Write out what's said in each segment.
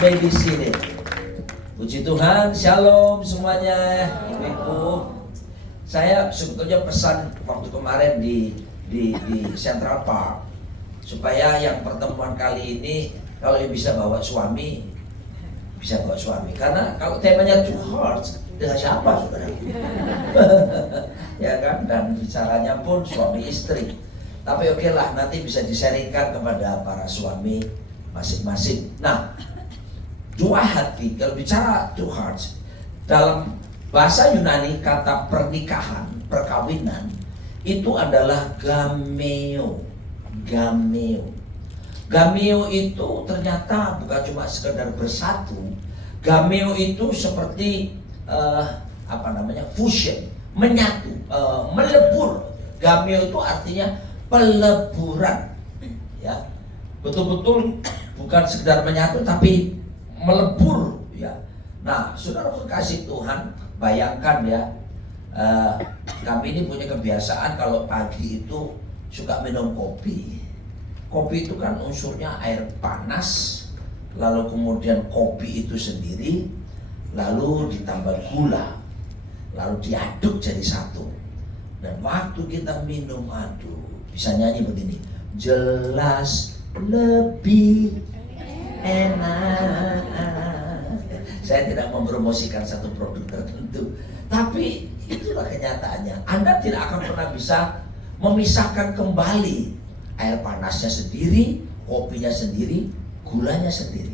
may be seated. Puji Tuhan, shalom semuanya, ibu-ibu. Saya sebetulnya pesan waktu kemarin di Central Park supaya yang pertemuan kali ini kalau yang bisa bawa suami, bisa bawa suami. Karena kalau temanya two hearts, dengan siapa saudara? Ya kan, dan bicaranya pun suami istri. Tapi oke lah, nanti bisa disaringkan kepada para suami masing-masing. Nah, dua hati, kalau bicara two hearts, dalam bahasa Yunani kata pernikahan, perkawinan, itu adalah gameo. Gameo itu ternyata bukan cuma sekedar bersatu. Gameo itu seperti fusion, menyatu, melebur. Gameo itu artinya peleburan, ya, betul-betul bukan sekedar menyatu tapi melebur, ya. Nah, saudara kekasih Tuhan, bayangkan ya, kami ini punya kebiasaan kalau pagi itu suka minum kopi. Kopi itu kan unsurnya air panas, lalu kemudian kopi itu sendiri, lalu ditambah gula, lalu diaduk jadi satu. Dan waktu kita minum, aduh, bisa nyanyi begini, jelas lebih enak. Saya tidak mempromosikan satu produk tertentu, tapi itulah kenyataannya. Anda tidak akan pernah bisa memisahkan kembali air panasnya sendiri, kopinya sendiri, gulanya sendiri,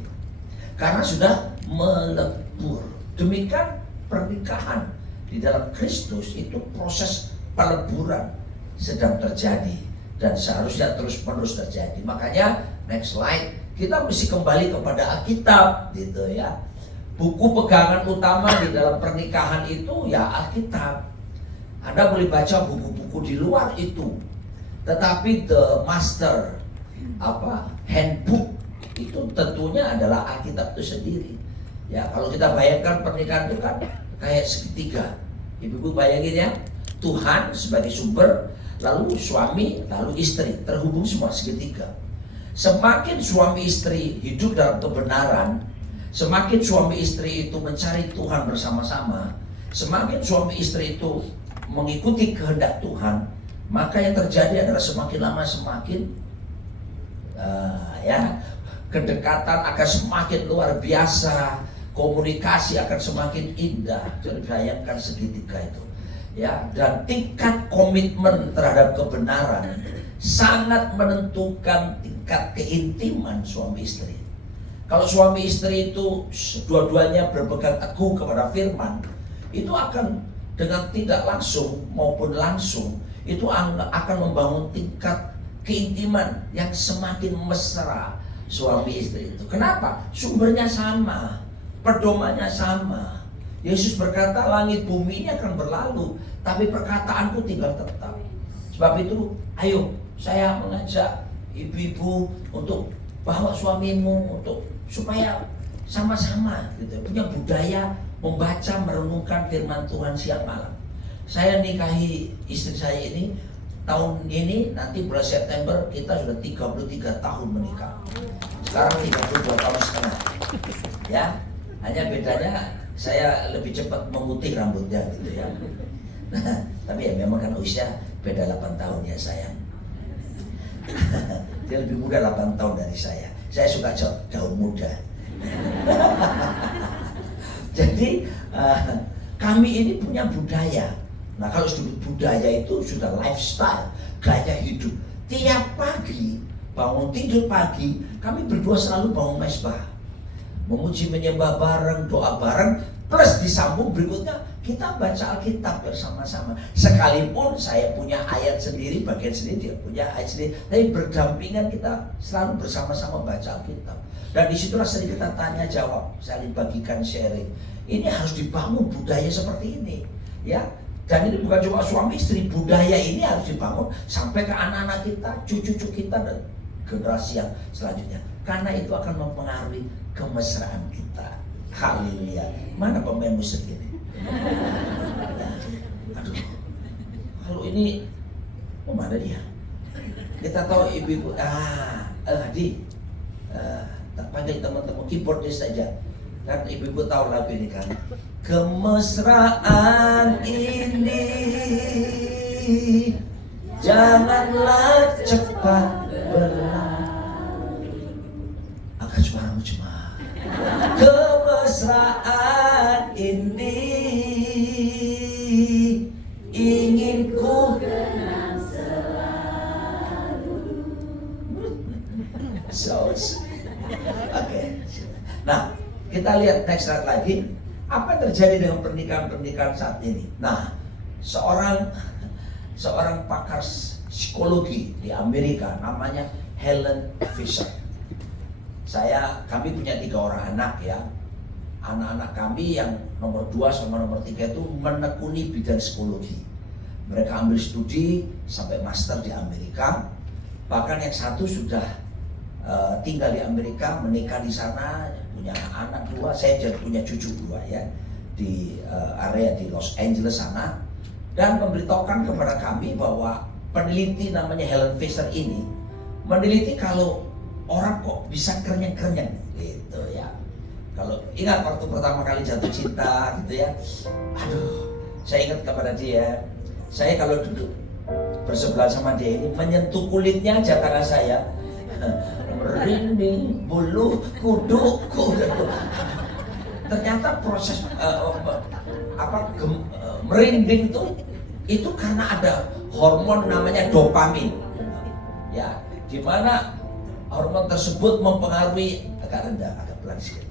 karena sudah melebur. Demikian pernikahan di dalam Kristus itu proses peleburan sedang terjadi dan seharusnya terus-menerus terjadi. Makanya next slide, kita mesti kembali kepada Alkitab, gitu ya. Buku pegangan utama di dalam pernikahan itu ya Alkitab. Anda boleh baca buku-buku di luar itu, tetapi the master handbook itu tentunya adalah Alkitab itu sendiri. Ya, kalau kita bayangkan pernikahan itu kan kayak segitiga. Ibu-ibu bayangin ya, Tuhan sebagai sumber, lalu suami, lalu istri, terhubung semua segitiga. Semakin suami istri hidup dalam kebenaran, semakin suami istri itu mencari Tuhan bersama-sama, semakin suami istri itu mengikuti kehendak Tuhan, maka yang terjadi adalah semakin lama semakin kedekatan akan semakin luar biasa, komunikasi akan semakin indah. Jadi bayangkan segitiga itu, ya, dan tingkat komitmen terhadap kebenaran sangat menentukan tingkat keintiman suami istri. Kalau suami istri itu dua-duanya berpegang teguh kepada firman, itu akan dengan tidak langsung maupun langsung itu akan membangun tingkat keintiman yang semakin mesra suami istri itu. Kenapa? Sumbernya sama, pedomannya sama. Yesus berkata, langit bumi ini akan berlalu, tapi perkataanku tinggal tetap. Sebab itu, ayo, saya mengajak ibu-ibu untuk bawa suamimu supaya sama-sama gitu, punya budaya membaca, merenungkan firman Tuhan siang malam. Saya nikahi istri saya ini tahun ini, nanti bulan September kita sudah 33 tahun menikah. Sekarang 32 tahun setengah. Ya, hanya bedanya saya lebih cepat memutih rambutnya gitu ya. Nah, tapi ya memang kan usia beda 8 tahun ya sayang. Dia lebih muda 8 tahun dari saya. Saya suka jauh muda. Jadi kami ini punya budaya. Nah, kalau sudah budaya itu sudah lifestyle, gaya hidup. Tiap pagi bangun tidur pagi, kami berdua selalu bangun mesbah, memuji menyembah bareng, doa bareng, plus disambung berikutnya kita baca Alkitab bersama-sama. Sekalipun saya punya ayat sendiri, bagian sendiri, dia punya ayat sendiri, tapi berdampingan kita selalu bersama-sama baca Alkitab. Dan disitulah sering kita tanya jawab, saling bagikan sharing. Ini harus dibangun budaya seperti ini, ya. Dan ini bukan cuma suami istri, budaya ini harus dibangun sampai ke anak-anak kita, cucu-cucu kita, dan generasi yang selanjutnya. Karena itu akan mempengaruhi kemesraan kita. Haleluya. Mana pemain musik ini? Aduh, kalau ini, mana dia? Kita tahu ibu-ibu, Hadi, Tak panggil teman-teman keyboardis saja. Kan ibu-ibu tahu lagu ini kan. Kemesraan ini janganlah cepat berlalu. Angkat suaramu cuma. Kemesraan ini ingin ku kenang selalu. Oke. Nah, kita lihat next slide lagi. Apa yang terjadi dengan pernikahan-pernikahan saat ini? Nah, seorang pakar psikologi di Amerika namanya Helen Fisher. Kami punya 3 orang anak ya. Anak-anak kami yang nomor 2 sama nomor 3 itu menekuni bidang psikologi. Mereka ambil studi sampai master di Amerika. Bahkan yang satu sudah tinggal di Amerika, menikah di sana, punya anak 2. Saya jadi punya cucu 2 ya di area di Los Angeles sana. Dan memberitahukan kepada kami bahwa peneliti namanya Helen Fisher ini meneliti kalau orang kok bisa kerenyang-kerenyang gitu ya. Kalau ingat waktu pertama kali jatuh cinta gitu ya, aduh, saya ingat kepada dia. Saya kalau duduk bersebelah sama dia ini menyentuh kulitnya aja karena saya merinding bulu kuduku gitu. Ternyata proses merinding itu karena ada hormon namanya dopamin ya, dimana hormon tersebut mempengaruhi agak rendah, agak pelan sedikit,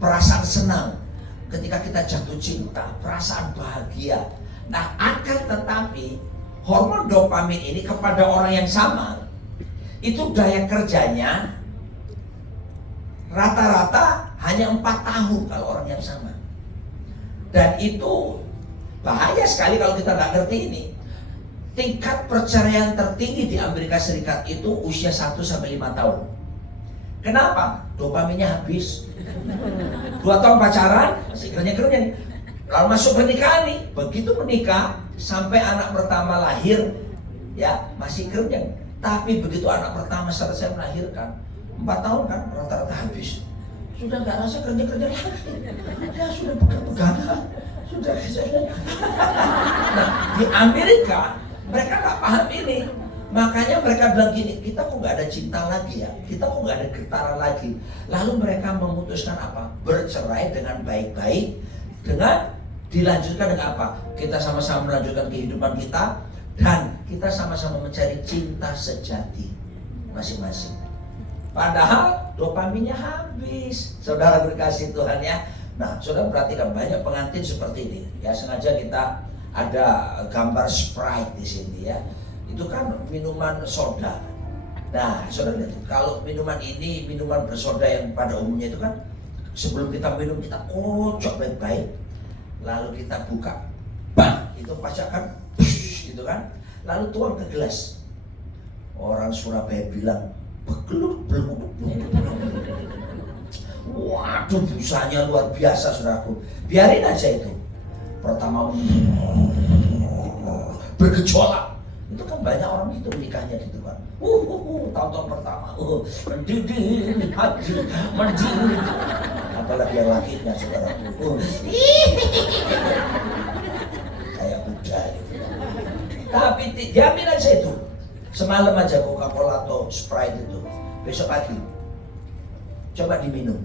perasaan senang ketika kita jatuh cinta, perasaan bahagia. Nah, akan tetapi hormon dopamin ini kepada orang yang sama itu daya kerjanya rata-rata hanya 4 tahun kalau orang yang sama. Dan itu bahaya sekali kalau kita nggak ngerti ini. Tingkat perceraian tertinggi di Amerika Serikat itu usia 1-5 tahun. Kenapa? Dopaminnya habis. 2 tahun pacaran masih kerenyang-kerenyang. Lalu masuk pernikahan nih, begitu menikah sampai anak pertama lahir ya masih kerenyang. Tapi begitu anak pertama selesai melahirkan, 4 tahun kan rata-rata habis. Sudah nggak rasa kerenyang-kerenyang lagi. Ya sudah pegang-pegangan. Sudah. Nah, di Amerika mereka nggak paham ini. Makanya mereka bilang gini, kita kok nggak ada cinta lagi ya, kita kok nggak ada getaran lagi. Lalu mereka memutuskan apa? Bercerai dengan baik-baik, dengan dilanjutkan dengan apa? Kita sama-sama melanjutkan kehidupan kita dan kita sama-sama mencari cinta sejati masing-masing. Padahal dopaminnya habis. Saudara berkasih Tuhan ya. Nah, saudara perhatikan banyak pengantin seperti ini. Ya, sengaja kita ada gambar Sprite di sini ya. Itu kan minuman soda. Nah, saudara lihat, kalau minuman ini minuman bersoda yang pada umumnya itu kan sebelum kita minum kita kocok baik-baik, lalu kita buka, bang, itu pasti akan gitu kan, lalu tuang ke gelas. Orang Surabaya bilang begeluk. Waduh, busanya luar biasa saudaraku. Biarin aja itu. Pertama bergejolak. Itu kan banyak orang gitu menikahnya gitu kan. Tahun-tahun pertama. Mendidih, mendidih. Apalagi yang lakinya saudaraku. Kayak kuda gitu. Tapi diambil aja itu. Semalam aja Coca-Cola atau Sprite itu. Besok pagi coba diminum.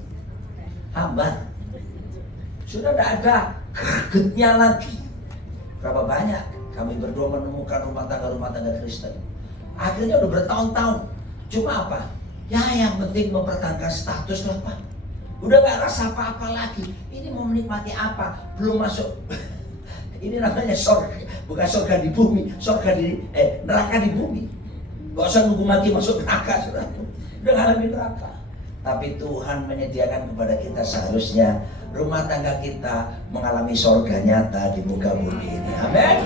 Hambar. Sudah tidak ada gregetnya lagi. Berapa banyak kami berdua menemukan rumah tangga Kristen. Akhirnya udah bertahun-tahun. Cuma apa? Ya yang penting mempertahankan status lah Pak. Udah gak rasa apa-apa lagi. Ini mau menikmati apa? Belum masuk. Ini namanya surga. Bukan surga di bumi. Neraka di bumi. Gak usah nunggu mati masuk neraka. Udah ngalamin neraka. Tapi Tuhan menyediakan kepada kita seharusnya rumah tangga kita mengalami surga nyata di muka bumi ini. Amin.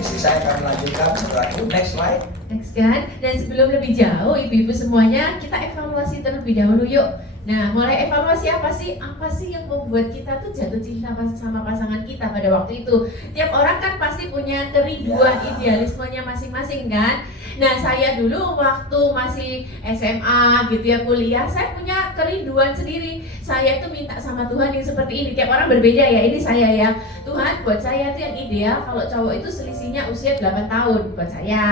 Isi saya akan melanjutkan setelah itu. Next slide. Next kan. Dan sebelum lebih jauh, ibu-ibu semuanya, kita evaluasi terlebih dahulu yuk. Nah, mulai evaluasi apa sih yang membuat kita tuh jatuh cinta sama pasangan kita pada waktu itu. Tiap orang kan pasti punya kerinduan, idealismenya masing-masing kan. Nah, saya dulu waktu masih SMA gitu ya, kuliah, saya punya kerinduan sendiri. Saya itu minta sama Tuhan yang seperti ini. Tiap orang berbeda ya, ini saya ya. Tuhan, buat saya tuh yang ideal kalau cowok itu selisihnya usia 8 tahun buat saya.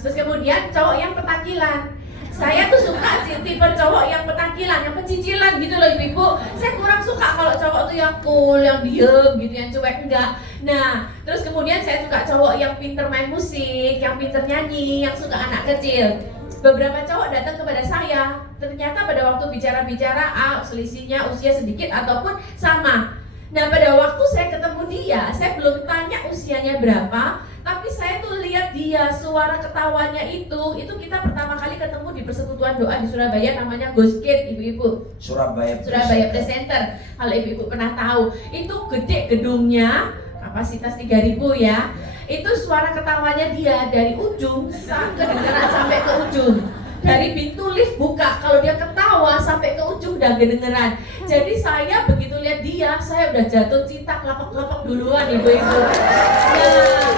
Terus kemudian cowok yang petakilan. Saya tuh suka tipe cowok yang petakilan, yang pecicilan gitu loh ibu-ibu. Saya kurang suka kalau cowok tuh yang cool, yang diem gitu, yang cuek, enggak. Nah, terus kemudian saya suka cowok yang pinter main musik, yang pinter nyanyi, yang suka anak kecil. Beberapa cowok datang kepada saya, ternyata pada waktu bicara-bicara, selisihnya usia sedikit ataupun sama. Nah, pada waktu saya ketemu dia, saya belum tanya usianya berapa, tapi saya tuh lihat dia, suara ketawanya itu kita pertama kali ketemu di persekutuan doa di Surabaya, namanya Ghost Gate, ibu-ibu. Surabaya Play Center. Kalau ibu-ibu pernah tahu, itu gede gedungnya, kapasitas 3.000 ya. Itu suara ketawanya dia dari ujung kedengeran sampai ke ujung. Dari pintu lift buka, kalau dia ketawa sampai ke ujung udah kedengeran. Jadi saya begitu lihat dia, saya udah jatuh cinta kelapak-kelapak duluan ibu-ibu. Nah,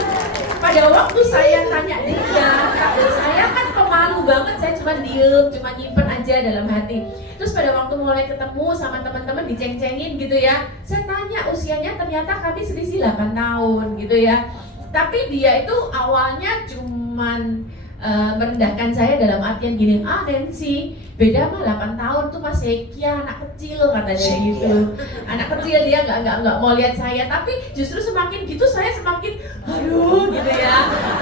pada waktu saya tanya dia, saya kan pemalu banget, saya cuma diem, cuma nyimpen aja dalam hati. Terus pada waktu mulai ketemu sama teman-teman diceng-cengin gitu ya, saya tanya usianya, ternyata kami selisih 8 tahun gitu ya. Tapi dia itu awalnya cuman merendahkan saya dalam artian gini, Nancy, beda mah 8 tahun tuh masih Kia, anak kecil katanya gitu. Anak kecil, dia nggak mau lihat saya, tapi justru semakin gitu saya semakin aduh gitu ya.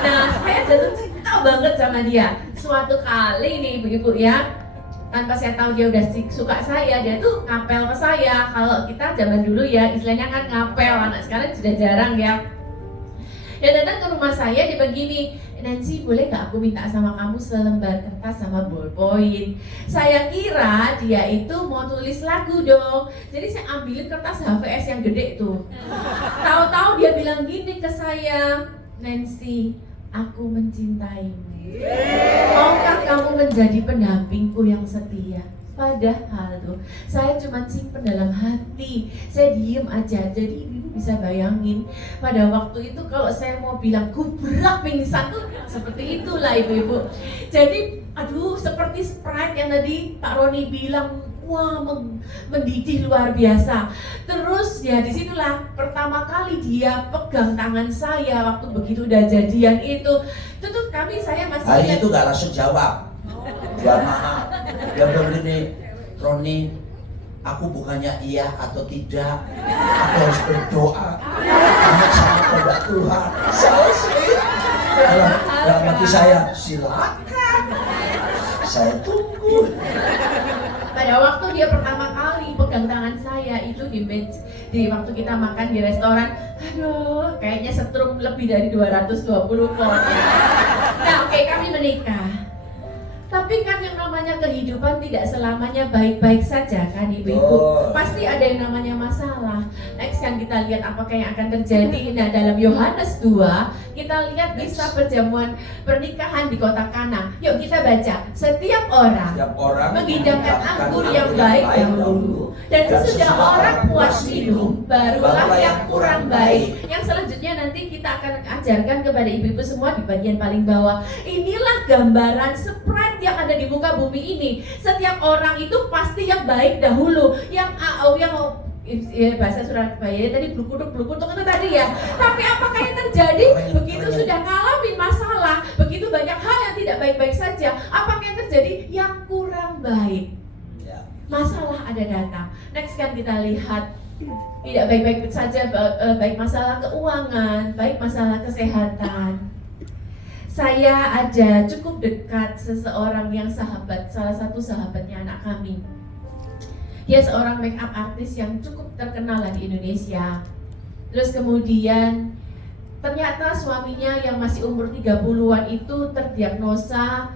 Nah, saya jatuh cinta banget sama dia. Suatu kali nih ibu-ibu ya, tanpa saya tahu dia udah suka saya, dia tuh ngapel ke saya. Kalau kita zaman dulu ya istilahnya kan ngapel, anak sekarang sudah jarang ya. Dia datang ke rumah saya, dia begini, Nancy, boleh gak aku minta sama kamu selembar kertas sama ballpoint? Saya kira dia itu mau tulis lagu dong. Jadi saya ambilin kertas HVS yang gede tuh. Tahu-tahu dia bilang gini ke saya, Nancy, aku mencintaimu. Maukah kamu menjadi pendampingku yang setia? Padahal tuh saya cuma simpen dalam hati, saya diem aja. Jadi ibu bisa bayangin pada waktu itu kalau saya mau bilang gubrak pingsan tuh seperti itulah ibu-ibu. Jadi aduh, seperti Sprite yang tadi Pak Roni bilang, wah mendidih luar biasa. Terus ya disitulah pertama kali dia pegang tangan saya waktu begitu udah jadian itu tuh saya masih hari itu gak langsung jawab. Jamaah, dia bilang gini, Roni, aku bukannya iya atau tidak, aku harus berdoa karena sama pada Tuhan. Saya sih, dalam hati saya, silakan, saya tunggu. Pada waktu dia pertama kali pegang tangan saya itu di waktu kita makan di restoran, aduh, kayaknya setrum lebih dari 220 volt. Nah, oke, kami menikah. Tapi kan yang namanya kehidupan tidak selamanya baik-baik saja kan ibu-ibu. Pasti ada yang namanya masalah. Next kan kita lihat apakah yang akan terjadi. Nah, dalam Yohanes 2 kita lihat kisah perjamuan pernikahan di kota Kana. Yuk kita baca. Setiap orang menghidangkan anggur yang baik dahulu, dan sesudah orang puas minum, barulah yang kurang baik. Yang selanjutnya nanti kita akan ajarkan kepada ibu-ibu semua di bagian paling bawah. Inilah gambaran Sprite yang ada di muka bumi ini. Setiap orang itu pasti yang baik dahulu, yang bahasa Surabaya tadi bluk-bluk itu tadi ya. Tapi apakah yang terjadi begitu sudah ngalamin masalah, begitu banyak hal yang tidak baik-baik saja, apakah yang terjadi yang kurang baik? Masalah ada datang. Next kan kita lihat tidak baik-baik saja, baik masalah keuangan, baik masalah kesehatan. Saya ada cukup dekat seseorang yang salah satu sahabatnya anak kami. Dia seorang make up artist yang cukup terkenal di Indonesia. Terus kemudian ternyata suaminya yang masih umur 30-an itu terdiagnosa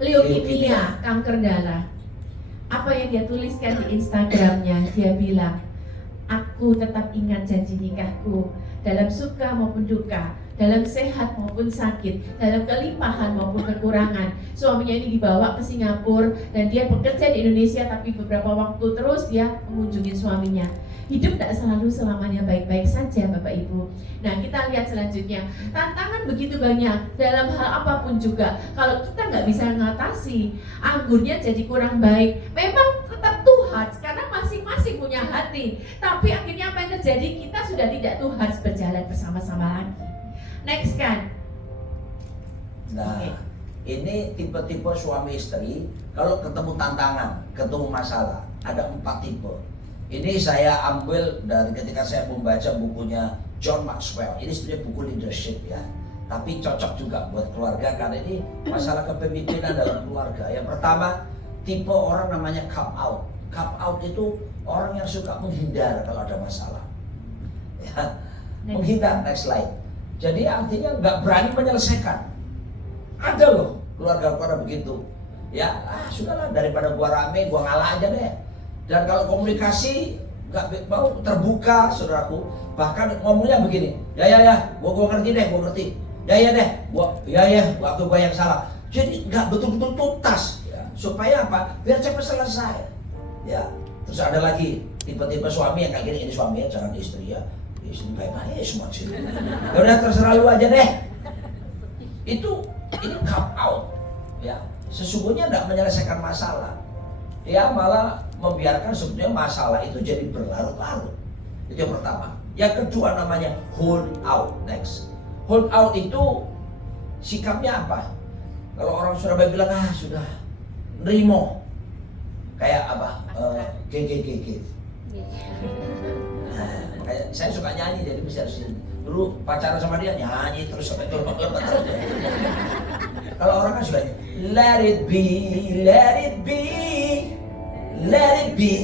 leukemia, kanker darah. Apa yang dia tuliskan di Instagramnya, dia bilang, aku tetap ingat janji nikahku. Dalam suka maupun duka, dalam sehat maupun sakit, dalam kelimpahan maupun kekurangan. Suaminya ini dibawa ke Singapura dan dia bekerja di Indonesia, tapi beberapa waktu terus dia mengunjungi suaminya. Hidup tak selalu selamanya baik-baik saja, Bapak Ibu. Nah, kita lihat selanjutnya, tantangan begitu banyak dalam hal apapun juga. Kalau kita nggak bisa mengatasi, anggurnya jadi kurang baik, memang tetap Tuhan, karena masing-masing punya hati. Tapi akhirnya apa yang terjadi? Kita sudah tidak Tuhan berjalan bersama-sama lagi. Next kan? Nah, ini tipe-tipe suami istri. Kalau ketemu tantangan, ketemu masalah, ada 4 tipe. Ini saya ambil dari ketika saya membaca bukunya John Maxwell. Ini sebenarnya buku leadership ya, tapi cocok juga buat keluarga karena ini masalah kepemimpinan dalam keluarga. Yang pertama, tipe orang namanya cop out. Cop out itu orang yang suka menghindar kalau ada masalah. Ya, menghindar. Next slide. Jadi artinya nggak berani menyelesaikan. Ada loh keluarga-keluarga begitu. Ya, sudahlah, daripada gua rame, gua ngalah aja deh. Dan kalau komunikasi nggak mau terbuka, saudaraku. Bahkan ngomongnya begini, ya, gua ngerti deh, gua ngerti. Ya deh, waktu gua yang salah. Jadi nggak betul-betul tuntas. Ya. Supaya apa? Biar cepat selesai. Ya. Terus ada lagi tipe-tipe suami yang kayak gini, ini suaminya jangan istri ya. Istri baik-baik semua sih. Ya udah terserah lu aja deh. Ini come out. Ya. Sesungguhnya tidak menyelesaikan masalah. Ya malah membiarkan sebenarnya masalah itu jadi berlarut-larut. Itu yang pertama. Yang kedua namanya hold out. Next. Hold out itu sikapnya apa? Kalau orang Surabaya bilang sudah nerimo. Kayak apa? GGGG. Nah, makanya saya suka nyanyi jadi mesti harus dulu pacaran sama dia nyanyi terus sampai turun terus. Kalau orang kan suka let it be, let it be, let it be,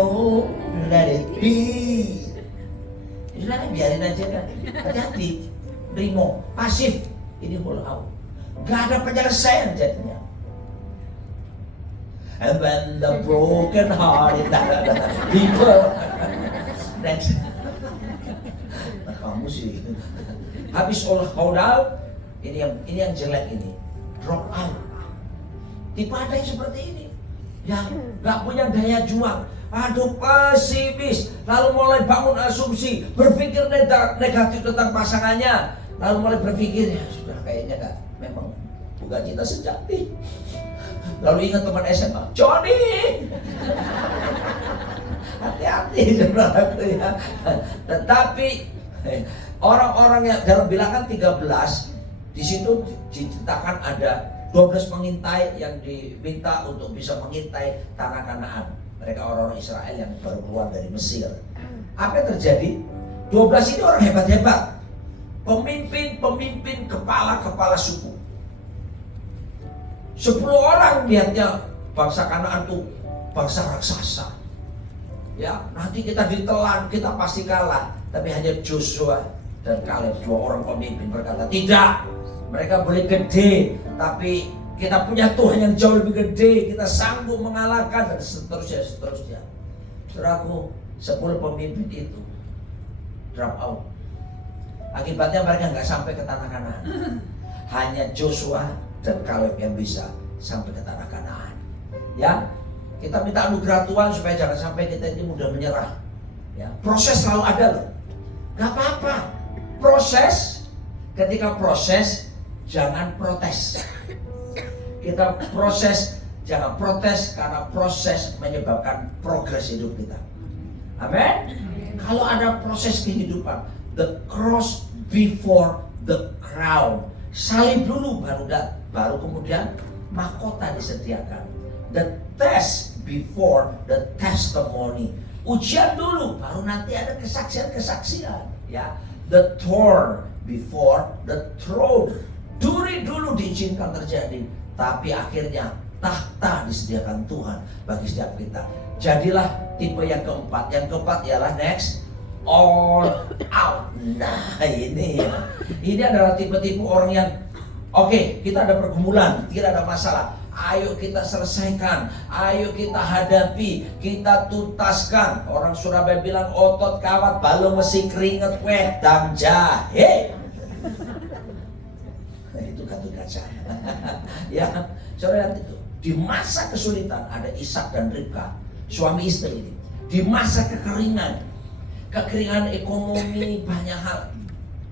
oh let it be. Jadi biarin aja kan. Hati-hati, nerimo, pasif. Ini hold out. Gak ada penyelesaian jadinya. And when the broken hearted people. Next. Nah, kamu sih. Habis hold out, ini yang jelek ini. Drop out. Tipe ada yang seperti ini. Yang nggak punya daya juang. Aduh, pesimis. Lalu mulai bangun asumsi, berpikir negatif tentang pasangannya. Lalu mulai berpikir, ya sudah kayaknya nggak, memang bukan cinta sejati. Lalu ingat teman SMA, Johnny. Hati-hati saudaraku ya. Tetapi orang-orang yang dalam bilangan 13 di situ diceritakan ada 12 pengintai yang diminta untuk bisa mengintai tanah Kanaan. Mereka orang-orang Israel yang baru keluar dari Mesir. Apa yang terjadi? 12 ini orang hebat-hebat. Pemimpin, kepala suku. 10 orang lihatnya bangsa Kanaan itu bangsa raksasa. Ya, nanti kita ditelan, kita pasti kalah. Tapi hanya Joshua dan Kaleb, 2 orang pemimpin berkata, tidak, mereka boleh gede, tapi kita punya Tuhan yang jauh lebih gede, kita sanggup mengalahkan, dan seterusnya. Saudaraku, 10 pemimpin itu drop out. Akibatnya mereka nggak sampai ke tanah Kanaan. Hanya Joshua dan Kaleb yang bisa sampai ke tanah Kanaan. Ya, kita minta anugerah Tuhan supaya jangan sampai kita ini mudah menyerah. Ya, proses selalu ada loh. Gak apa-apa. Proses, ketika proses jangan protes. Kita proses, jangan protes karena proses menyebabkan progres hidup kita. Amin. Kalau ada proses kehidupan, the cross before the crown. Salib dulu baru kemudian mahkota disediakan. The test before the testimony. Ujian dulu baru nanti ada kesaksian. Ya, the thorn before the throne. Duri dulu diizinkan terjadi, tapi akhirnya tahta disediakan Tuhan bagi setiap kita. Jadilah tipe yang keempat. Yang keempat ialah next, all out. Nah ini adalah tipe-tipe orang yang oke, kita ada pergumulan, kita ada masalah. Ayo kita selesaikan, ayo kita hadapi, kita tuntaskan. Orang Surabaya bilang otot kawat balung mesi keringet wedang jahe. aja. Ya, saudara lihat itu. Di masa kesulitan ada Ishak dan Ribka, suami istri ini. Di masa kekeringan ekonomi, banyak hal.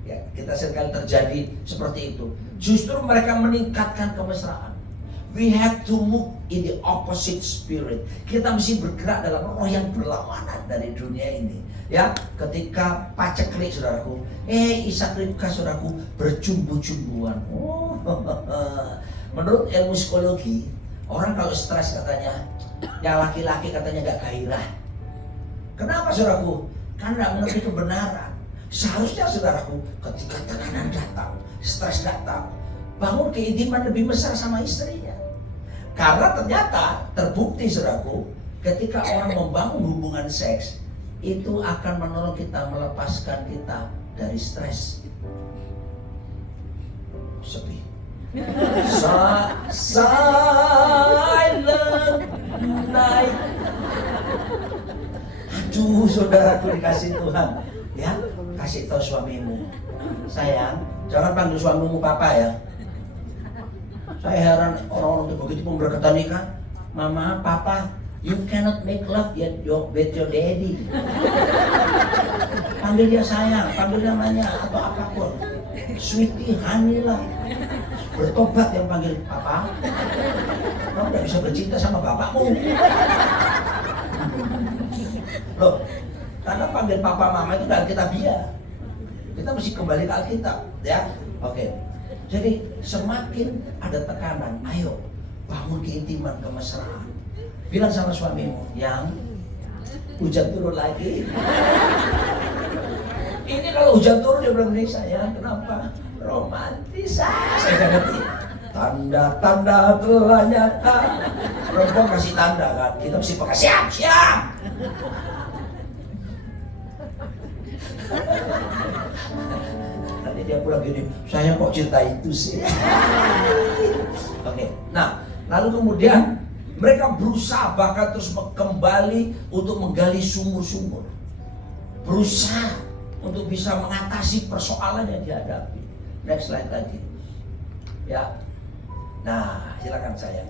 Ya, kita seringkali terjadi seperti itu. Justru mereka meningkatkan kemesraan. We have to move in the opposite spirit. Kita mesti bergerak dalam roh yang berlawanan dari dunia ini. Ya, ketika paceklik saudaraku, Ishak Ribka saudaraku berjumbu-jumbuan. Menurut ilmu psikologi, orang kalau stres katanya, yang laki-laki katanya gak gairah. Kenapa saudaraku? Karena gak mengerti kebenaran. Seharusnya saudaraku, ketika tekanan datang, stres datang, bangun keintiman lebih besar sama istrinya. Karena ternyata terbukti saudaraku, ketika orang membangun hubungan seks, itu akan menolong kita melepaskan kita dari stres. Sepi. Silent night. Aduh, saudaraku dikasih Tuhan. Ya, kasih tahu suamimu, sayang, jangan panggil suamimu papa ya. Saya heran orang-orang itu begitu berkata nikah, mama, papa, you cannot make love yet with your daddy. Panggil dia sayang, panggil namanya atau apapun, sweetie, honey lah. Bertobat yang panggil papa. Kamu tidak bisa bercinta sama bapakmu. Loh, karena panggil papa mama itu dari Alkitabiah. Kita mesti kembali ke Alkitab, ya. Oke. Jadi semakin ada tekanan, ayo bangun keintiman, kemesraan. Bilang sama suamimu, yang hujan turun lagi. Ini kalau hujan turun dia bilang, sayang kenapa? Romantis. Saya ngerti. Tanda-tanda telah nyata. Perempuan kasih tanda kan, kita mesti pakai siap. Nanti dia pulang gini, saya kok cinta itu sih. Oke, nah lalu kemudian mereka berusaha bahkan terus kembali untuk menggali sumur-sumur, berusaha untuk bisa mengatasi persoalan yang dihadapi. Next slide lagi, ya. Nah, silakan sayang.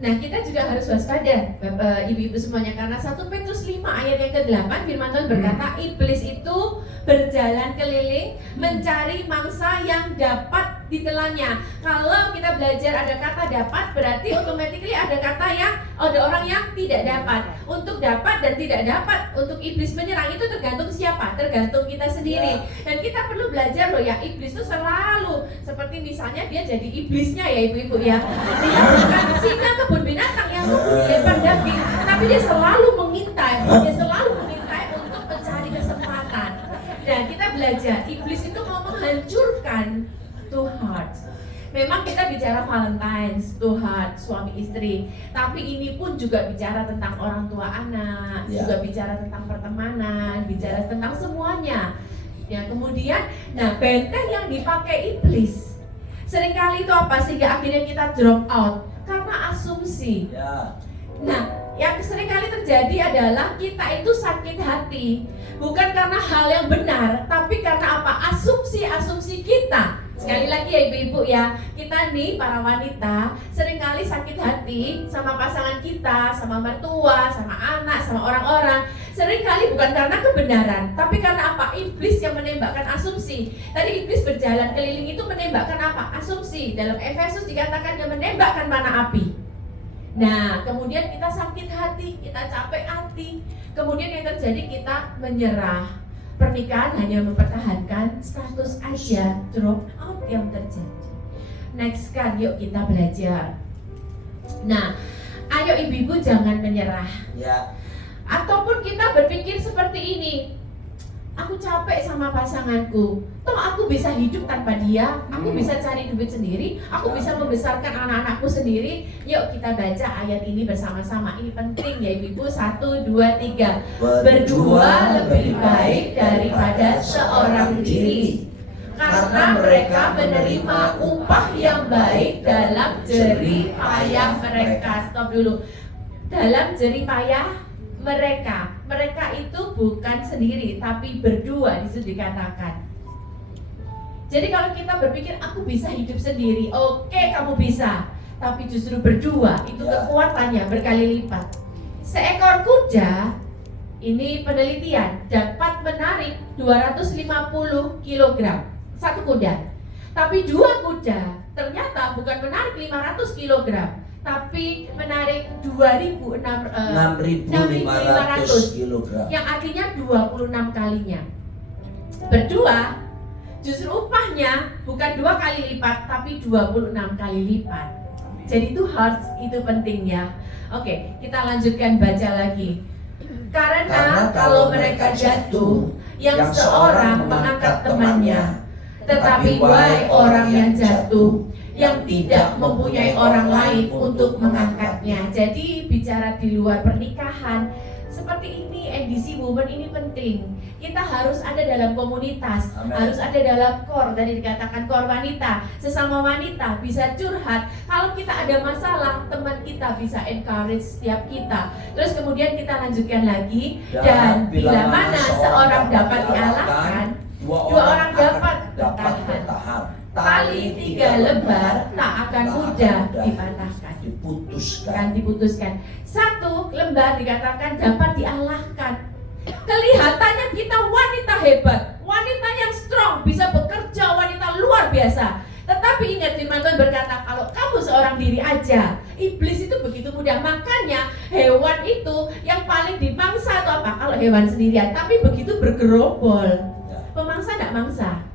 Nah, kita juga harus waspada, Bapak, Ibu-ibu semuanya, karena 1 Petrus 5 ayat yang ke-8 firman Tuhan berkata, iblis itu berjalan keliling mencari mangsa yang dapat ditelannya. Kalau kita belajar ada kata dapat, berarti automatically ada kata yang ada orang yang tidak dapat. Untuk dapat dan tidak dapat, untuk iblis menyerang itu tergantung siapa? Tergantung kita sendiri. Dan kita perlu belajar loh ya, iblis itu selalu seperti misalnya dia jadi iblisnya ya ibu-ibu ya. Dia bukan singa kebun binatang yang dilempar daging, tapi dia selalu mengintai, untuk mencari kesempatan. Dan kita belajar, iblis itu mau menghancurkan two hearts. Memang kita bicara Valentine's, two heart, suami istri, tapi ini pun juga bicara tentang orang tua anak, juga bicara tentang pertemanan, bicara tentang semuanya. Ya, kemudian, nah benteng yang dipakai iblis seringkali itu apa sehingga akhirnya kita drop out karena asumsi. Nah, yang seringkali terjadi adalah kita itu sakit hati bukan karena hal yang benar, tapi karena apa? Asumsi kita. Sekali lagi ya ibu-ibu ya, kita nih para wanita seringkali sakit hati sama pasangan kita, sama mertua, sama anak, sama orang-orang. Seringkali bukan karena kebenaran, tapi karena apa? Iblis yang menembakkan asumsi. Tadi iblis berjalan keliling itu menembakkan apa? Asumsi. Dalam Efesus dikatakan dia menembakkan panah api. Nah, kemudian kita sakit hati, kita capek hati. Kemudian yang terjadi kita menyerah. Pernikahan hanya mempertahankan status aja, drop out yang terjadi. Next kan, yuk kita belajar. Nah, ayo ibu-ibu jangan menyerah. Ataupun kita berpikir seperti ini, aku capek sama pasanganku, toh aku bisa hidup tanpa dia, aku bisa cari duit sendiri, aku bisa membesarkan anak-anakku sendiri. Yuk kita baca ayat ini bersama-sama, ini penting ya ibu-ibu. 1, 2, 3. Berdua lebih baik daripada seorang diri, karena mereka menerima upah yang baik dalam jerih payah mereka. Stop dulu. Dalam jerih payah mereka itu bukan sendiri tapi berdua, disitu dikatakan. Jadi kalau kita berpikir aku bisa hidup sendiri, oke, kamu bisa. Tapi justru berdua itu Ya. kekuatannya berkali lipat. Seekor kuda, ini penelitian, dapat menarik 250 kg satu kuda. Tapi dua kuda ternyata bukan menarik 500 kg, tapi menarik 6.500 kilogram. yang artinya 26 kalinya. Berdua justru upahnya bukan 2 kali lipat, tapi 26 kali lipat. Jadi itu penting ya. Oke, kita lanjutkan baca lagi. Karena kalau mereka jatuh, yang seorang mengangkat temannya. Tetapi wahai orang yang jatuh, yang tidak mempunyai orang lain untuk mengangkatnya. Jadi bicara di luar pernikahan seperti ini, NDC Women ini penting. Kita harus ada dalam komunitas, Amen. harus ada dalam core. Tadi dikatakan core wanita, sesama wanita bisa curhat. Kalau kita ada masalah, teman kita bisa encourage setiap kita. Terus kemudian kita lanjutkan lagi. Dan bila mana seorang dapat dialahkan, dua orang dapat bertahan. Tali 3 lembar tak akan mudah dipatahkan. Diputuskan. 1 lembar dikatakan dapat dialahkan. Kelihatannya kita wanita hebat, wanita yang strong, bisa bekerja, wanita luar biasa. Tetapi ingat firman Tuhan berkata, kalau kamu seorang diri aja, iblis itu begitu mudah. Makanya hewan itu yang paling dimangsa itu apa? Kalau hewan sendirian, tapi begitu bergerombol, pemangsa tidak mangsa.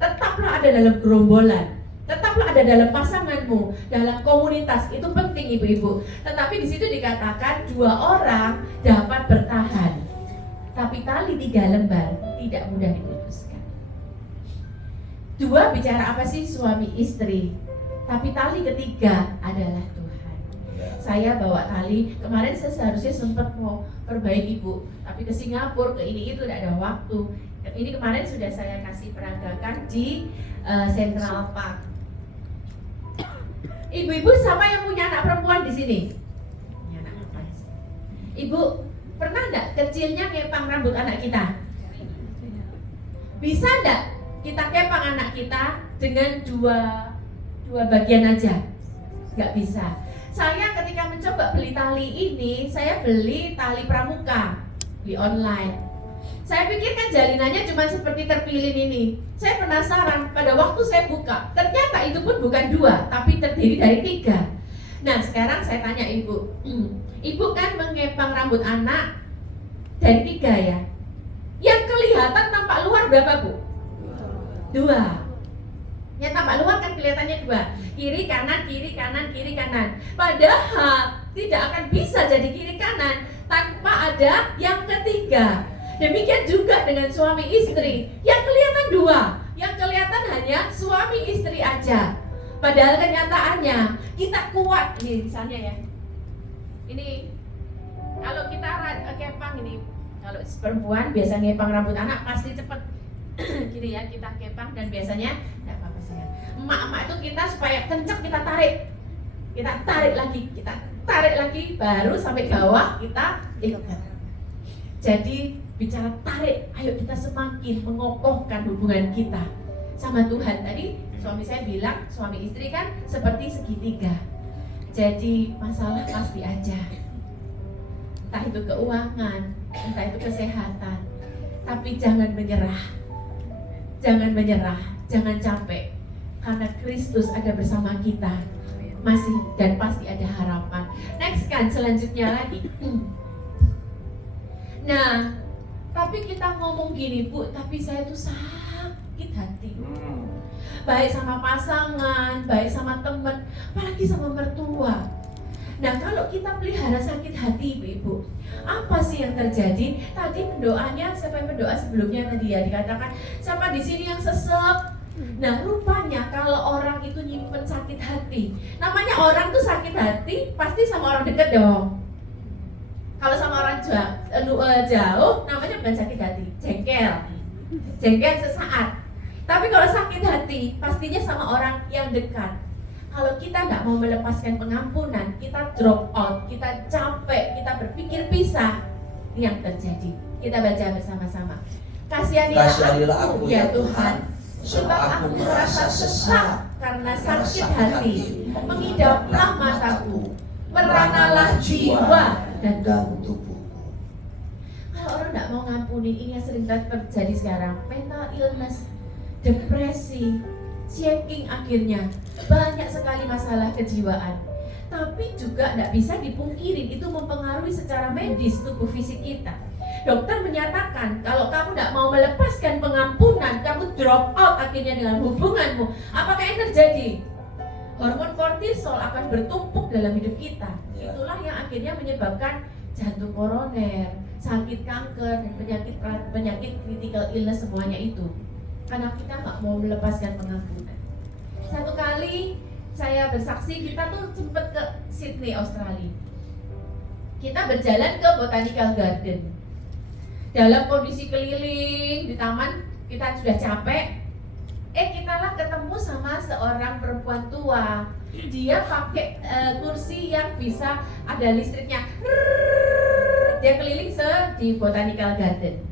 Tetaplah ada dalam gerombolan, tetaplah ada dalam pasanganmu, dalam komunitas. Itu penting ibu-ibu. Tetapi di situ dikatakan 2 orang dapat bertahan, tapi tali 3 lembar tidak mudah diputuskan. 2 bicara apa sih? Suami istri. Tapi tali ketiga adalah Tuhan. Saya bawa tali, kemarin saya seharusnya sempat mau perbaiki Bu, tapi ke Singapura, ke ini itu tidak ada waktu. Ini kemarin sudah saya kasih peragakan di Central Park. Ibu-ibu siapa yang punya anak perempuan di sini? Punya anak perempuan di sini. Ibu pernah enggak kecilnya kepang rambut anak kita? Bisa enggak kita kepang anak kita dengan dua bagian aja? Enggak bisa. Saya ketika mencoba beli tali ini, saya beli tali pramuka, beli online. Saya pikir kan jalinannya cuma seperti terpilin ini. Saya penasaran, pada waktu saya buka, ternyata itu pun bukan 2, tapi terdiri dari 3. Nah sekarang saya tanya ibu, ibu kan mengepang rambut anak dari 3 ya. Yang kelihatan tampak luar berapa Bu? 2. Yang tampak luar kan kelihatannya 2. Kiri kanan, kiri kanan, kiri kanan. Padahal tidak akan bisa jadi kiri kanan tanpa ada yang ketiga. Demikian juga dengan suami istri. Yang kelihatan 2, yang kelihatan hanya suami istri aja. Padahal kenyataannya kita kuat. Ini misalnya ya, ini kalau kita kepang ini, kalau perempuan biasa ngepang rambut anak pasti cepet gini ya, kita kepang dan biasanya tidak apa-apa sih. Emak-emak itu kita supaya kenceng kita tarik lagi, baru sampai bawah kita ikat. Jadi bicara tarik, ayo kita semakin mengokohkan hubungan kita sama Tuhan. Tadi suami saya bilang, suami istri kan seperti segitiga. Jadi masalah pasti aja, entah itu keuangan, entah itu kesehatan. Tapi jangan menyerah, jangan capek, karena Kristus ada bersama kita, masih dan pasti ada harapan. Next kan, selanjutnya lagi. Nah, tapi kita ngomong gini Bu, tapi saya tuh sakit hati, baik sama pasangan, baik sama teman, apalagi sama mertua. Nah kalau kita pelihara sakit hati Ibu, apa sih yang terjadi? Tadi pendoanya, siapa yang berdoa sebelumnya tadi ya, dikatakan siapa di sini yang sesek. Nah rupanya kalau orang itu nyimpen sakit hati, namanya orang tuh sakit hati pasti sama orang dekat dong. Kalau sama orang jauh, namanya bukan sakit hati, jengkel sesaat. Tapi kalau sakit hati, pastinya sama orang yang dekat. Kalau kita nggak mau melepaskan pengampunan, kita drop out, kita capek, kita berpikir pisah, yang terjadi. Kita baca bersama-sama. Kasihanilah aku ya Tuhan, sebab aku merasa sesak karena sakit hati, mengidaplah mataku, meranalah jiwa dan tubuhku. Kalau orang tidak mau ngampuni, ini yang sering terjadi sekarang, mental illness, depresi, shaking, akhirnya banyak sekali masalah kejiwaan. Tapi juga tidak bisa dipungkiri, itu mempengaruhi secara medis tubuh fisik kita. Dokter menyatakan kalau kamu tidak mau melepaskan pengampunan, kamu drop out akhirnya dengan hubunganmu. Apakah yang terjadi? Hormon kortisol akan bertumpuk dalam hidup kita. Itulah yang akhirnya menyebabkan jantung koroner, sakit kanker, dan penyakit critical illness semuanya itu. Karena kita nggak mau melepaskan pengampunan. Satu kali saya bersaksi, kita tuh sempat ke Sydney, Australia. Kita berjalan ke Botanical Garden. Dalam kondisi keliling di taman, kita sudah capek. Kita lah ketemu sama seorang perempuan tua. Dia pakai kursi yang bisa ada listriknya. Dia keliling di Botanical Garden.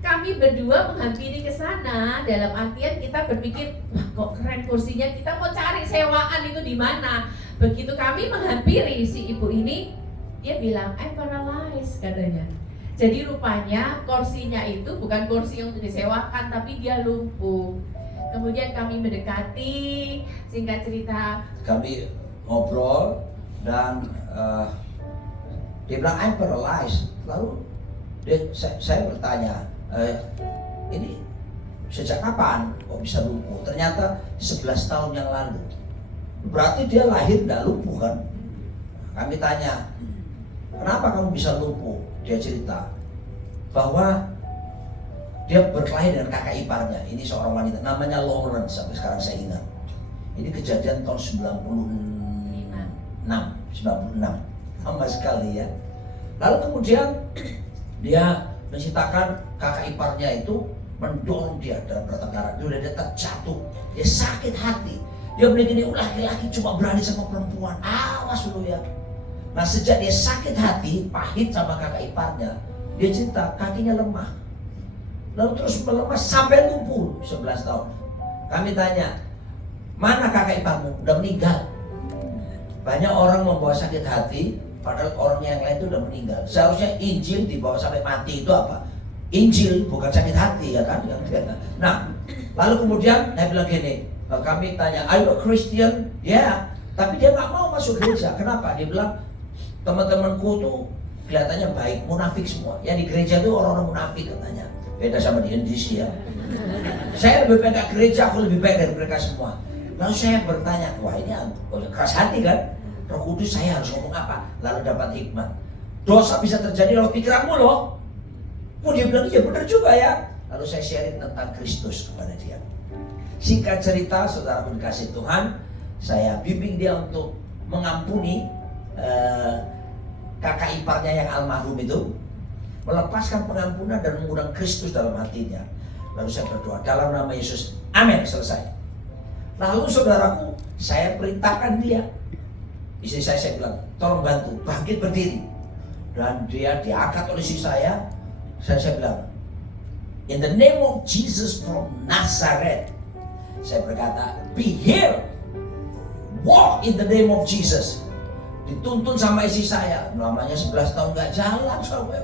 Kami berdua menghampiri ke sana, dalam artian kita berpikir, wah kok keren kursinya, kita mau cari sewaan itu di mana. Begitu kami menghampiri si ibu ini, dia bilang, I'm paralyzed katanya. Jadi rupanya kursinya itu bukan kursi yang untuk disewakan, tapi dia lumpuh. Kemudian kami mendekati, singkat cerita, kami ngobrol dan dia bilang I'm paralyzed. Lalu saya bertanya, ini sejak kapan kok bisa lumpuh? Ternyata 11 tahun yang lalu. Berarti dia lahir tidak lumpuh kan? Kami tanya, kenapa kamu bisa lumpuh? Dia cerita bahwa dia berkelahi dengan kakak iparnya. Ini seorang wanita, namanya Lawrence, sampai sekarang saya ingat. Ini kejadian tahun 96, lama sekali ya. Lalu kemudian dia menceritakan kakak iparnya itu mendorong dia dalam pertengkaran. Dia terjatuh, dia sakit hati. Dia bilang gini, laki-laki cuma berani sama perempuan, awas dulu ya. Nah sejak dia sakit hati, pahit sama kakak iparnya, dia cerita kakinya lemah. Lalu terus melemah sampai lumpuh 11 tahun. Kami tanya, mana kakak iparmu? Udah meninggal. Banyak orang membawa sakit hati, padahal orang yang lain itu udah meninggal. Seharusnya Injil dibawa sampai mati itu apa? Injil, bukan sakit hati ya kan? Nah, lalu kemudian saya bilang gini, kami tanya, are you a Christian? Ya, tapi dia nggak mau masuk gereja. Kenapa? Dia bilang, teman-temanku tuh kelihatannya baik, munafik semua. Yang di gereja itu orang-orang munafik katanya. Beda sama di Indonesia. Saya lebih baik ke gereja, aku lebih baik dari mereka semua. Lalu saya bertanya, wah ini keras hati kan? Roh Kudus, saya harus ngomong apa? Lalu dapat hikmat. Dosa bisa terjadi lewat pikiranmu loh. Dia bilang, iya benar juga ya. Lalu saya sharing tentang Kristus kepada dia. Singkat cerita, saudaraku dikasih Tuhan, saya bimbing dia untuk mengampuni kakak iparnya yang almarhum itu, melepaskan pengampunan dan mengundang Kristus dalam hatinya. Lalu saya berdoa dalam nama Yesus, amin, selesai. Lalu saudaraku, saya perintahkan dia, istri saya bilang, tolong bantu, bangkit berdiri. Dan dia diangkat oleh istri saya bilang, in the name of Jesus from Nazareth, saya berkata, be healed, walk in the name of Jesus. Dituntun sama istri saya, namanya 11 tahun gak jalan, sampai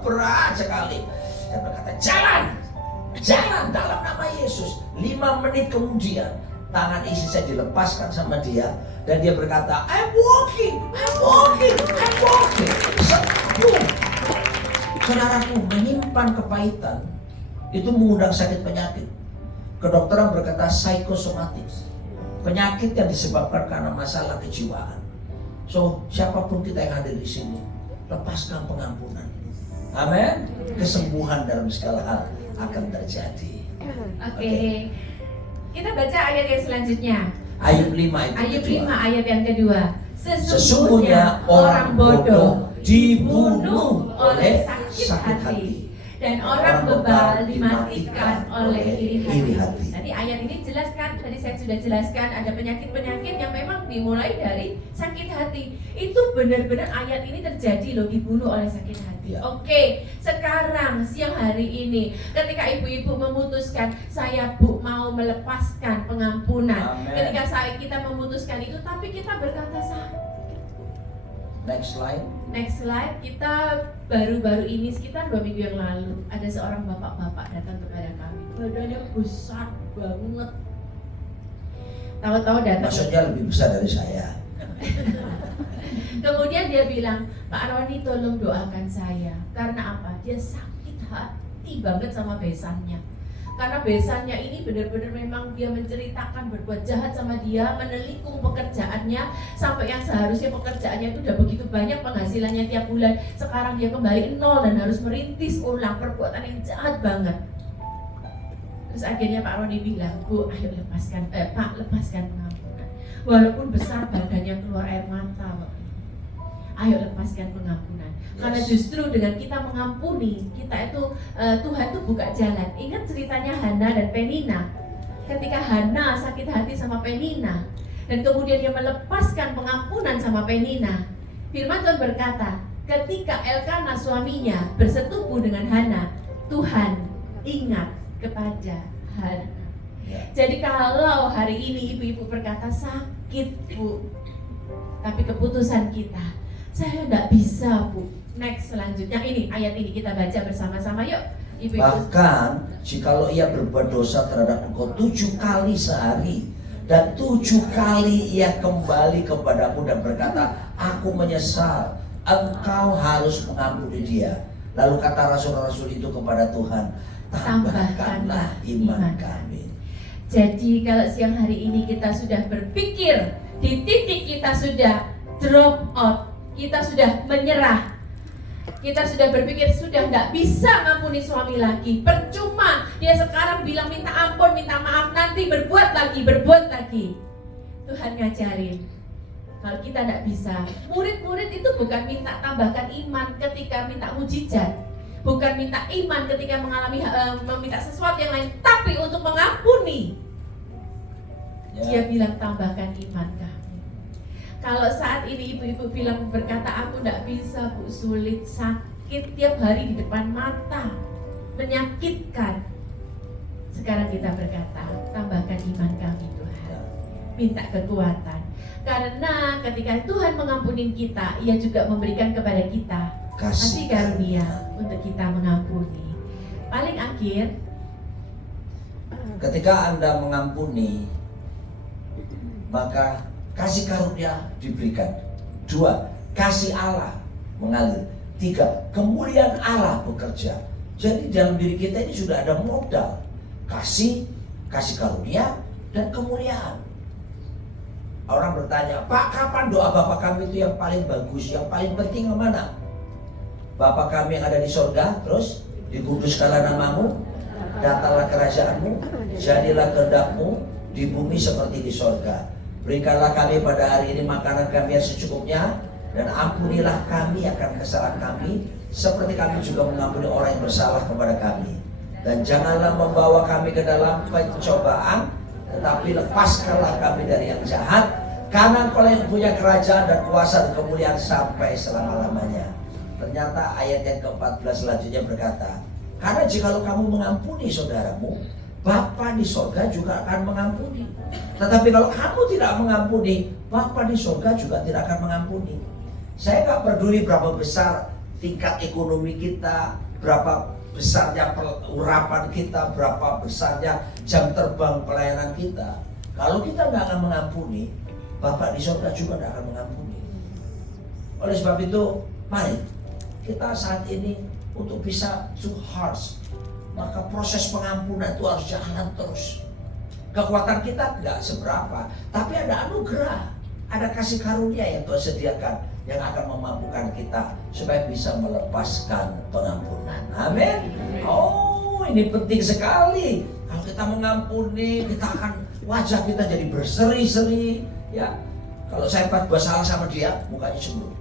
berat sekali. Saya berkata, jalan dalam nama Yesus. 5 menit kemudian, tangan istri saya dilepaskan sama dia, dan dia berkata, I'm walking. Sembuh. Saudaraku, menyimpan kepahitan itu mengundang sakit penyakit. Kedokteran berkata psikosomatis, penyakit yang disebabkan karena masalah kejiwaan. So, siapapun kita yang hadir di sini, lepaskan pengampunan. Amin. Kesembuhan dalam segala hal akan terjadi. Oke. Kita baca ayat yang selanjutnya. Ayat 5 itu. Ayat 5 ayat yang kedua. Sesungguhnya orang bodoh dibunuh oleh sakit hati. dan orang bebal dimatikan oleh iri hati. Tadi ayat ini jelaskan, tadi saya sudah jelaskan ada penyakit-penyakit yang memang dimulai dari sakit hati. Itu benar-benar ayat ini terjadi loh, dibunuh oleh sakit hati. Oke, sekarang siang hari ini ketika ibu-ibu memutuskan saya mau melepaskan pengampunan. Amen. Ketika kita memutuskan itu, tapi kita berkata sakit. Next slide. Next slide, kita baru-baru ini sekitar 2 minggu yang lalu ada seorang bapak-bapak datang kepada kami. Badannya besar banget. Tahu-tahu datang. Maksudnya lebih besar dari saya. Kemudian dia bilang, Pak Roni tolong doakan saya. Karena apa? Dia sakit hati banget sama besannya. Karena besannya ini benar-benar memang dia menceritakan berbuat jahat sama dia, menelikung pekerjaannya, sampai yang seharusnya pekerjaannya itu udah begitu banyak penghasilannya tiap bulan, sekarang dia kembali nol dan harus merintis ulang perbuatan yang jahat banget. Terus akhirnya Pak Roni bilang, Bu, ayo lepaskan, Pak lepaskan pengampunan. Walaupun besar badannya keluar air mata, Pak. Ayo lepaskan pengampunan. Karena justru dengan kita mengampuni, kita itu Tuhan tuh buka jalan. Ingat ceritanya Hana dan Penina. Ketika Hana sakit hati sama Penina dan kemudian dia melepaskan pengampunan sama Penina, firman Tuhan berkata, ketika Elkana suaminya bersetubuh dengan Hana, Tuhan ingat kepada Hana. Jadi kalau hari ini ibu-ibu berkata sakit, Bu, tapi keputusan kita, saya tidak bisa, Bu. Next selanjutnya ini ayat ini kita baca bersama-sama yuk, ibu-ibu. Bahkan jikalau ia berbuat dosa terhadap engkau 7 kali sehari dan 7 kali ia kembali kepadamu dan berkata, aku menyesal, engkau harus mengampuni dia. Lalu kata rasul-rasul itu kepada Tuhan, tambahkanlah iman kami. Jadi kalau siang hari ini kita sudah berpikir, di titik kita sudah drop out, kita sudah menyerah, kita sudah berpikir sudah tidak bisa ngampuni suami lagi, percuma dia sekarang bilang minta ampun, minta maaf, nanti berbuat lagi. Tuhan ngajarin, kalau kita tidak bisa, murid-murid itu bukan minta tambahkan iman ketika minta mujizat, bukan minta iman ketika mengalami meminta sesuatu yang lain, tapi untuk mengampuni. Dia bilang tambahkan iman kami. Kalau saat ini ibu-ibu bilang berkata aku tidak bisa, Bu, sulit, sakit tiap hari di depan mata, menyakitkan. Sekarang kita berkata tambahkan iman kami Tuhan, minta kekuatan. Karena ketika Tuhan mengampuni kita, Ia juga memberikan kepada kita kasih karunia untuk kita mengampuni. Paling akhir, ketika Anda mengampuni, maka kasih karunia diberikan. 2, kasih Allah mengalir. 3, kemuliaan Allah bekerja. Jadi dalam diri kita ini sudah ada modal kasih karunia dan kemuliaan. Orang bertanya, Pak, kapan doa Bapak kami itu yang paling bagus, yang paling penting yang mana? Bapak kami yang ada di sorga, terus dikuduskanlah namamu, datanglah kerajaanmu, jadilah kehendakmu di bumi seperti di sorga. Berikanlah kami pada hari ini makanan kami yang secukupnya, dan ampunilah kami akan kesalahan kami, seperti kami juga mengampuni orang yang bersalah kepada kami. Dan janganlah membawa kami ke dalam pencobaan, tetapi lepaskanlah kami dari yang jahat, karena Engkau yang punya kerajaan dan kuasa dan kemuliaan sampai selama-lamanya. Ternyata ayat yang ke-14 selanjutnya berkata, karena jikalau kamu mengampuni saudaramu, Bapa di sorga juga akan mengampuni. Tetapi kalau kamu tidak mengampuni, Bapa di sorga juga tidak akan mengampuni. Saya nggak peduli berapa besar tingkat ekonomi kita, berapa besarnya urapan kita, berapa besarnya jam terbang pelayanan kita. Kalau kita nggak akan mengampuni, Bapa di sorga juga tidak akan mengampuni. Oleh sebab itu, mari kita saat ini untuk bisa to hearts, maka proses pengampunan itu harus jalan terus. Kekuatan kita tidak seberapa, tapi ada anugerah, ada kasih karunia yang Tuhan sediakan yang akan memampukan kita supaya bisa melepaskan pengampunan. Amin. Oh, ini penting sekali. Kalau kita mengampuni, kita akan wajah kita jadi berseri-seri. Ya, kalau saya berbuat salah sama dia, mukanya cemburu.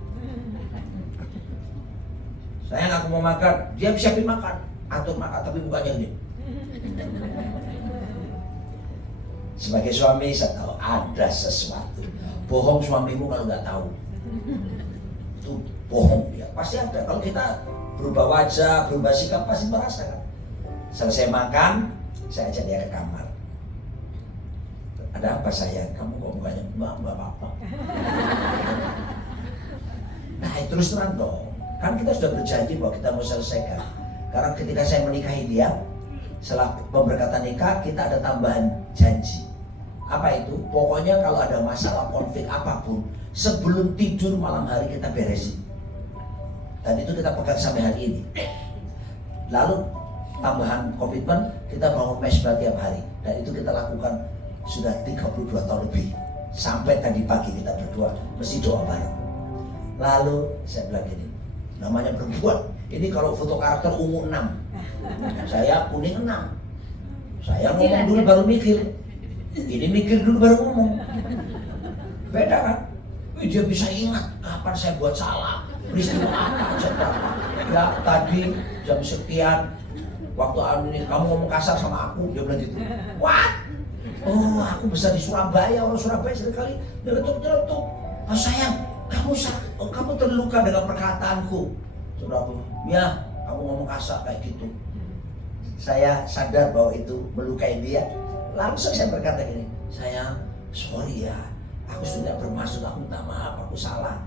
Saya ngaku mau makan, dia siapin makan. atur maka tapi mukanya gini. Sebagai suami saya tahu ada sesuatu. Bohong suamimu kalau nggak tahu. Itu bohong dia. Pasti ada. Kalau kita berubah wajah, berubah sikap pasti merasakan. Selesai makan, saya ajak dia ke kamar. Ada apa sayang? Kamu kok mukanya enggak apa-apa. Nah, terus terang dong. Kan kita sudah berjanji bahwa kita mau selesaikan. Karena ketika saya menikahi dia, setelah pemberkatan nikah kita ada tambahan janji. Apa itu? Pokoknya kalau ada masalah konflik apapun, sebelum tidur malam hari kita beresin. Dan itu kita pegang sampai hari ini. Lalu tambahan komitmen, kita bangun mesbah tiap hari. Dan itu kita lakukan sudah 32 tahun lebih. Sampai tadi pagi kita berdua mesti doa bareng. Lalu saya bilang gini, namanya perempuan, ini kalau foto karakter ungu 6, saya kuning 6. Saya ngomong dulu baru mikir. Ini mikir dulu baru ngomong. Beda kan? Dia bisa ingat kapan saya buat salah, peristiwa apa aja. Ya tadi jam sekian waktu ini kamu ngomong kasar sama aku, dia bilang gitu. What? Oh, aku besar di Surabaya, orang Surabaya sekali nyeletuk. Oh sayang, kamu terluka dengan perkataanku. Saudaraku, ya kamu ngomong kasar kayak gitu. Saya sadar bahwa itu melukai dia. Langsung saya berkata gini, sayang, sorry ya, aku sudah bermaksud, aku minta maaf, aku salah.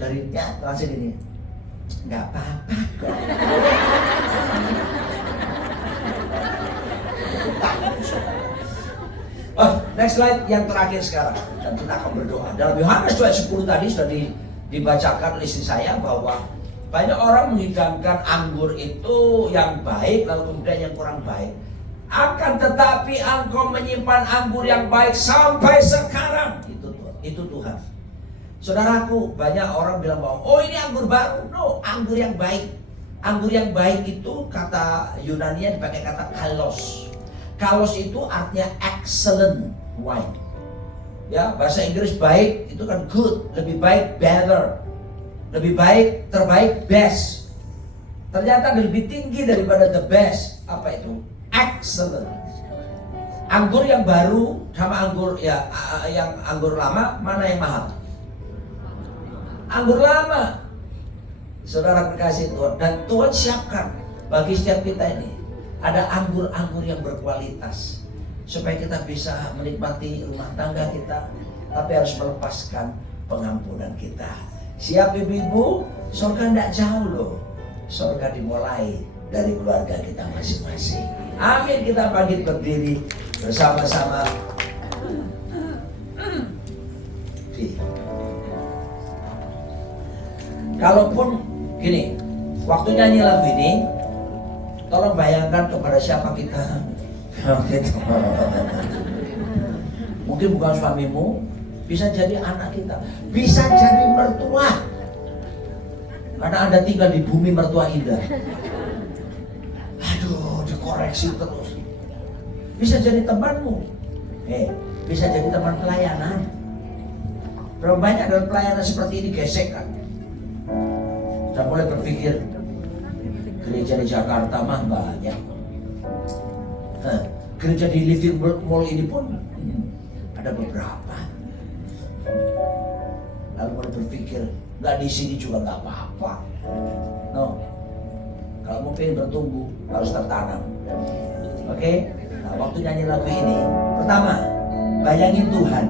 Dari dia langsung gini, nggak apa-apa kok. Oh, next slide yang terakhir sekarang, dan kita akan berdoa. Dalam Yohanes 2:10 tadi sudah dibacakan oleh istri saya bahwa banyak orang menghidangkan anggur itu yang baik, lalu kemudian yang kurang baik. Akan tetapi engkau menyimpan anggur yang baik sampai sekarang. Itu Tuhan. Saudaraku, banyak orang bilang bahwa oh ini anggur baru. No, anggur yang baik. Anggur yang baik itu kata Yunani dipakai kata kalos. Kalos itu artinya excellent wine. Ya, bahasa Inggris baik itu kan good, lebih baik better. Lebih baik, terbaik, best. Ternyata lebih tinggi daripada the best. Apa itu? Excellent. Anggur yang baru sama anggur yang anggur lama, mana yang mahal? Anggur lama. Saudara kekasih Tuhan, dan Tuhan siapkan bagi setiap kita ini ada anggur-anggur yang berkualitas supaya kita bisa menikmati rumah tangga kita, tapi harus melepaskan pengampunan kita. Siap ibu-ibu? Surga tidak jauh loh. Surga dimulai dari keluarga kita masing-masing. Amin. Kita bangkit berdiri bersama-sama. Kalaupun gini, waktu nyanyi lagu ini, tolong bayangkan kepada siapa kita. Mungkin bukan suamimu, bisa jadi anak kita, bisa jadi mertua. Karena Anda tinggal di bumi mertua indah. Aduh, dikoreksi terus. Bisa jadi temanmu, bisa jadi teman pelayanan. Berapa banyak dalam pelayanan seperti ini gesekan. Dan mulai berpikir gereja di Jakarta mah banyak. Gereja di Living Mall ini pun ada beberapa. Lalu mulai berpikir nggak di sini juga nggak apa-apa. No, kalau mau pengen bertumbuh harus tertanam. Oke? Nah, waktu nyanyi lagu ini, pertama bayangin Tuhan.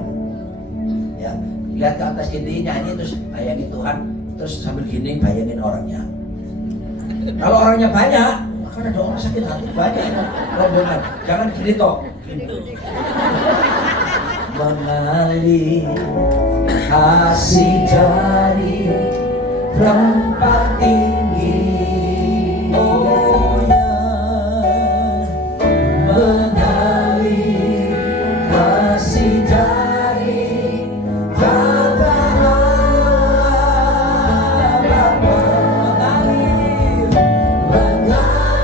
Ya, lihat ke atas gini nyanyi terus bayangin Tuhan, terus sambil gini bayangin orangnya. Kalau orangnya banyak, akan ada orang sakit hati banyak rombongan. Jangan gini toh. Mengalir kasih dari tempat tinggi, oh ya, mengalir kasih dari tata Allah Bapa, mengalir,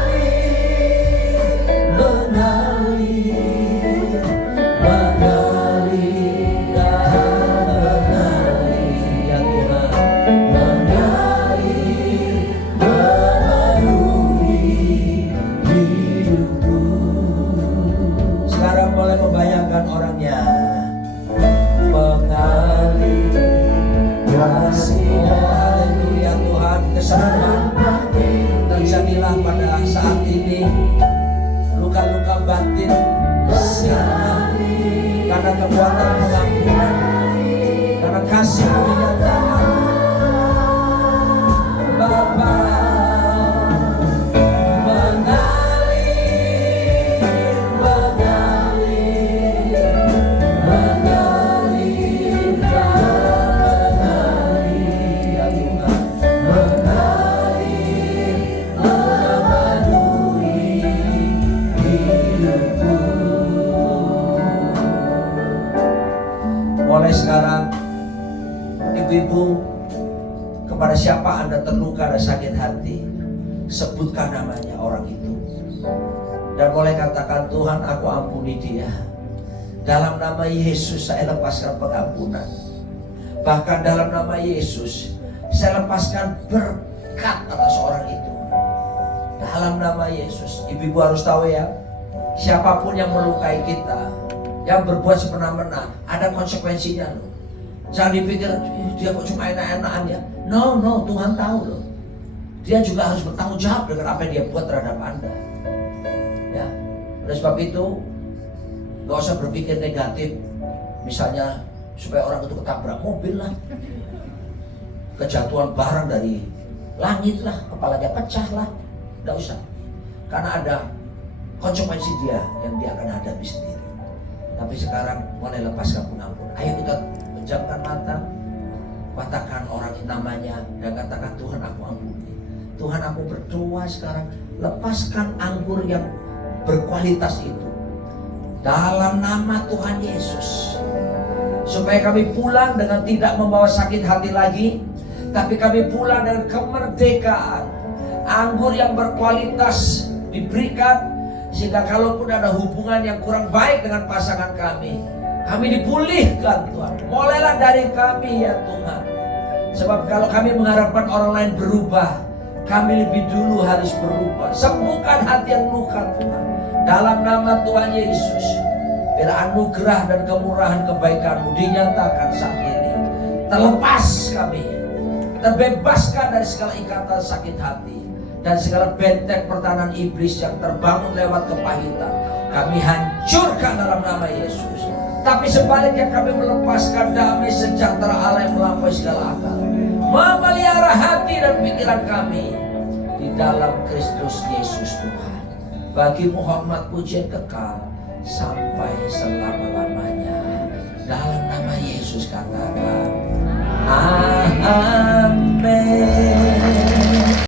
sembuhkanlah pada saat ini luka-luka batin karena kekuatan pengampunan, karena kasih dinyatakan. Bapa, mulai sekarang, ibu-ibu, kepada siapa Anda terluka dan sakit hati, sebutkan namanya orang itu. Dan mulai katakan, Tuhan, aku ampuni dia. Dalam nama Yesus saya lepaskan pengampunan. Bahkan dalam nama Yesus saya lepaskan berkat atas orang itu. Dalam nama Yesus. Ibu-ibu harus tahu ya, siapapun yang melukai kita, yang berbuat semena-mena, ada konsekuensinya loh. Jangan dipikir dia kok cuma enak-enakan ya. No, Tuhan tahu loh. Dia juga harus bertanggung jawab dengan apa yang dia buat terhadap Anda. Ya, oleh sebab itu gak usah berpikir negatif. Misalnya supaya orang itu ketabrak mobil lah, kejatuhan barang dari langit lah, kepalanya pecah lah. Gak usah, karena ada konsekuensi dia yang dia akan hadapi sendiri. Tapi sekarang mulai lepaskan pengampunan. Ayo kita pejamkan mata, katakan orang namanya dan katakan, Tuhan aku ampuni. Tuhan aku berdoa sekarang, lepaskan anggur yang berkualitas itu dalam nama Tuhan Yesus, supaya kami pulang dengan tidak membawa sakit hati lagi, tapi kami pulang dengan kemerdekaan. Anggur yang berkualitas diberikan, sehingga kalaupun ada hubungan yang kurang baik dengan pasangan kami dipulihkan Tuhan. Mulailah dari kami ya Tuhan. Sebab kalau kami mengharapkan orang lain berubah, kami lebih dulu harus berubah. Sembuhkan hati yang luka Tuhan. Dalam nama Tuhan Yesus, bila anugerah dan kemurahan kebaikan-Mu dinyatakan saat ini, terlepas kami, terbebaskan dari segala ikatan sakit hati dan segala benteng pertahanan iblis yang terbangun lewat kepahitan, kami hancurkan dalam nama Yesus. Tapi sebaliknya kami melepaskan damai sejahtera Allah yang melampaui segala akal, memelihara hati dan pikiran kami di dalam Kristus Yesus Tuhan. Bagi-Mu hormat pujian kekal sampai selama-lamanya. Dalam nama Yesus katakan, amin.